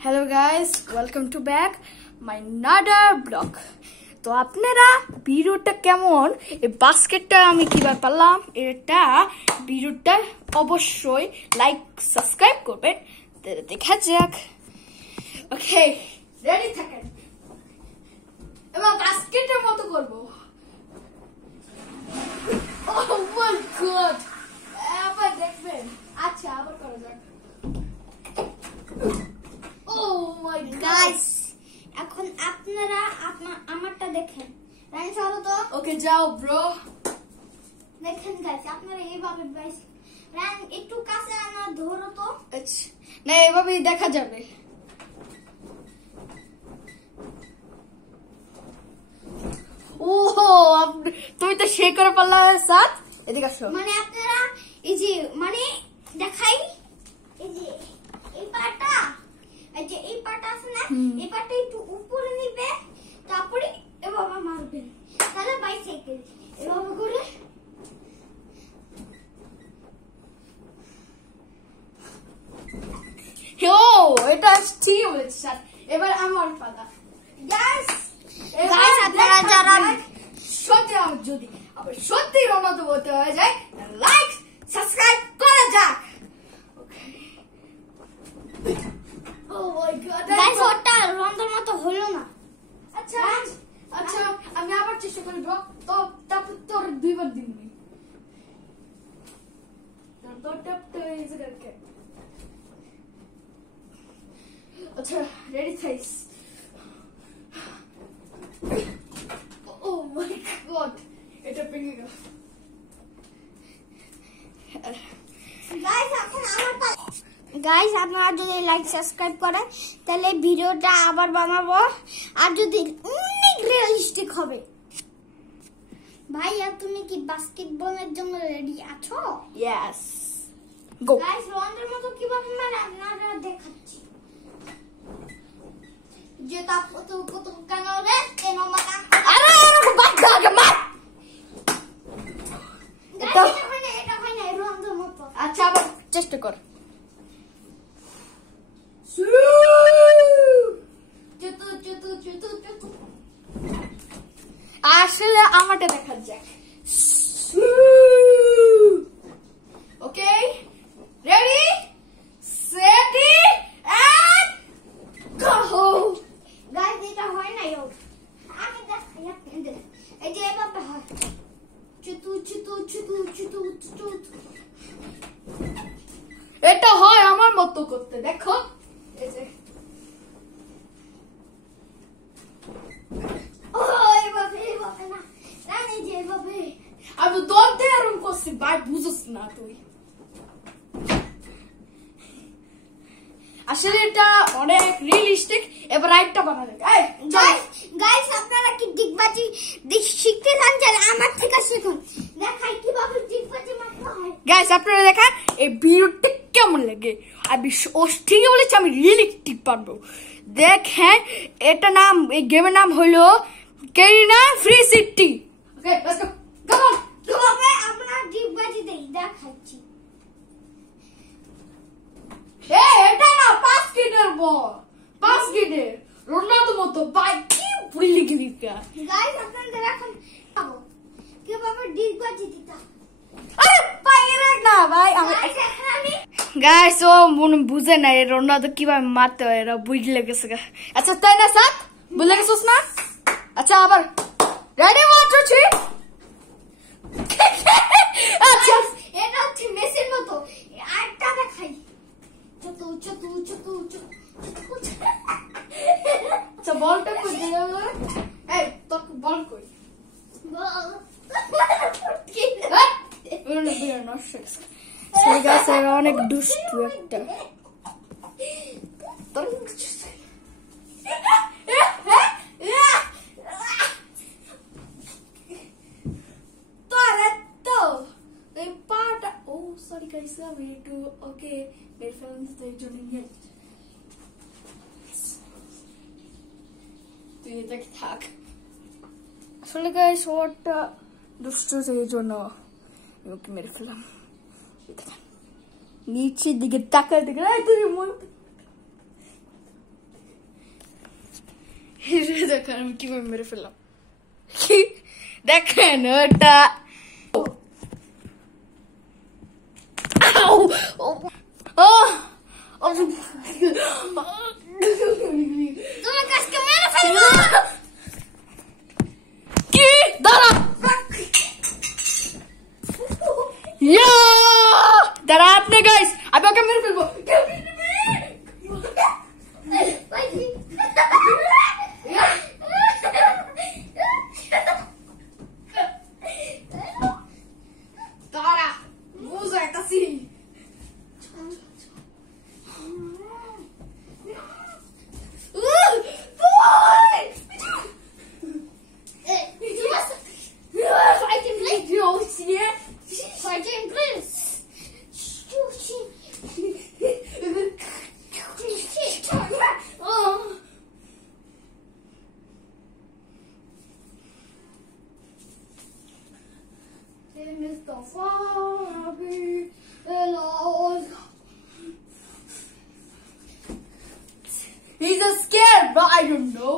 Hello guys, welcome to back my another vlog. তো আপনারা ভিডিওটা কেমন এই বাস্কেটটা আমি কিভাবে পারলাম এটা ভিডিওটা অবশ্যই লাইক সাবস্ক্রাইব করবেন দেখা যাক। ওকে রেডি থাকেন এবার বাস্কেটের মতো করব। Oh my god, আবার দেখবেন। আচ্ছা আবার করা যাক। Oh my god guys, এখন আপনারা আমারটা দেখেন। রাইট চলো তো। ওকে যাও ব্রো। দেখেন গাইস আপনারা এইভাবে গাইস রান একটু কাছে আনা ধরো তো। আচ্ছা না এভাবেই দেখা যাবে। ওহো তুমি তো সে করে পারলা সাথ। এদিকে আসো। মানে আপনারা এই যে মানে দেখাই এই যে এই পাটা আছে না এই পাটা একটু উপরে নিবে তারপরে এভাবে মারবেন তাহলে বাইসাইকেল এভাবে করে ও এটা ঠিক বলেছিস স্যার। এবার আমার পালা। গাইস আপনারা যারা সত্যি আমার যদি আবার সত্যি রোনালদো বলতে হয়ে যায় লাইক সাবস্ক্রাইব করা যাক। ও মাই গড গাইস ওটা রোনালদোর মতো হলো না। আচ্ছা আচ্ছা আমি আবার চেষ্টা করি ব্রো। তো তারপর তোর দুইবার দিবি তো টপটা ইজ করকে। আচ্ছা রেডি থাইস। ও মাই গড এটা ভেঙে গেল। গাইস আপনারা যদি লাইক সাবস্ক্রাইব করেন তাহলে ভিডিওটা আবার বানাবো আর যদি অনেক রিয়েলিস্টিক হবে। ভাইয়া তুমি কি বাস্কেটবলের জন্য রেডি আছো? Yes go. গাইস রোনালদোর মতো কিভাবে মানে আপনারা দেখাচ্ছি যে কত কত কেন রে কেন মাথা আরে বাদ দাও মার। এটা হয় না রোনালদোর মতো। আচ্ছা আবার চেষ্টা কর। আসলে আমারটা দেখা যাক। ওকে রেডি সেটি এন্ড গো। গাইস এটা হয় না ইও আমি দেখাই আপনাদের এই যে এভাবে হয় চুতু এটা হয় আমার মতো করতে দেখো এই যে ও এভাবে না রানী যে এভাবে আমি দৌড়তে আরম্ভ করছি ভাই বুঝছ না তুই। আসলে এটা অনেক রিয়েলিস্টিক। এবার রাইটটা বানালে গাইস আপনারা কি ডিগবাজি শিখতে চান তাহলে আমার থেকে শিখুন। দেখাই কিভাবে ডিগবাজি মারতে হয়। গাইস আপনারা দেখেন এই ভিডিওটা কেমন লাগে। আমি ঠিকই বলেছি আমি রিয়েলিস্টিক পারবো। দেখেন এটা নাম এই গেমের নাম হলো কেরিনা free city. Okay let's go come on. কিভাবে আমরা ডিগবাজি দেই দেখাচ্ছি। এটা না বাস্কেটের বল বাস্কেটের রোনালদো মতো ভাই কি ভুলে গেলি কা। গাইস আপনারা এখন কিভাবে ডিগবাজি দিতে হয়। আরে পাইরে না ভাই আমি গাইস ও মন বুঝে না রোনালদো কিভাবে মারতে হয় এরা বুঝলে গেছে। আচ্ছা তাই না সাথ বুঝলে গেছিস না? আচ্ছা আবার রেডি 1 2 3। আচ্ছা এটা হচ্ছে মেসির মতো আরেকটা দেখাই চতু আচ্ছা বলটা কই দিলে এই তোর বল কই কি সেই গাছে অনেক দুষ্টু একটা। পাটা ও সরি গাইস আমি একটু ওকে মেরে ফেললাম তো এই জন্য তুই দেখে থাক। আসলে গাইস ওটা দুষ্টু সেই জন্য ওকে মেরে ফেললাম। नीचे दिखे ताकत दिख रहा है तुझे দেখেন আমি কিভাবে মেরে ফেললাম। দেখেন ওটা তোমার কাজকে মেরে ফেলবো। কি দাঁড়া দাঁড়া আপনি গাইস, আমি ওকে মেরে ফেলবো। দাঁড়া বুঝাইতাছি। He's a scared, but I don't know.